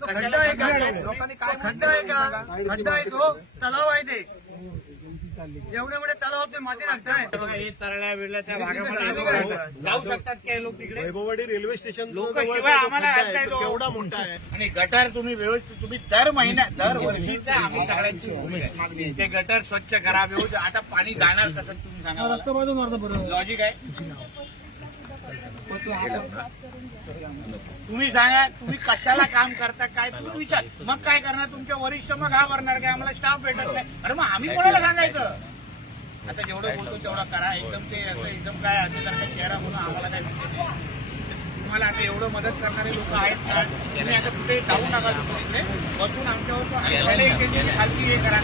खड्डा आहे का? खड्डा आहे का? खड्डा आहे तो. तलाव आहे ते. एवढे मोठे तलाव ते माती टाकताय हे तरळ्या बिरल्या त्या भागामध्ये जाऊ शकतात काय लोक तिकडे? वैभववाडी रेल्वे स्टेशन लोक शिवाय आम्हाला हलता येतो. केवढा मोठा आहे. आणि गटार तुम्ही व्यवस्थित तुम्ही दर महिन्यात दर वर्षीचा आम्ही सगळ्यांची मागणी आहे. ते गटर स्वच्छ करा व्यवस्थित. आता पाणी जाणार कसं तुम्ही सांगा. लॉजिक आहे? तुम्ही सांगा तुम्ही कशाला काम करता काय तुम्ही विचार. मग काय करणार? तुमच्या वरिष्ठ मग हा भरणार काय? आम्हाला स्टाफ भेटत नाही. अरे मग आम्ही कोणाला सांगायचं? आता जेवढं बोलतो तेवढं करा. एकदम ते असं एकदम काय अधिकारचा चेहरा म्हणून आम्हाला काय. तुम्हाला आता एवढं मदत करणारे लोक आहेत का? तुम्ही आता कुठे जाऊ नका दुसरीकडे. बसून आमच्यावर खालती हे करा.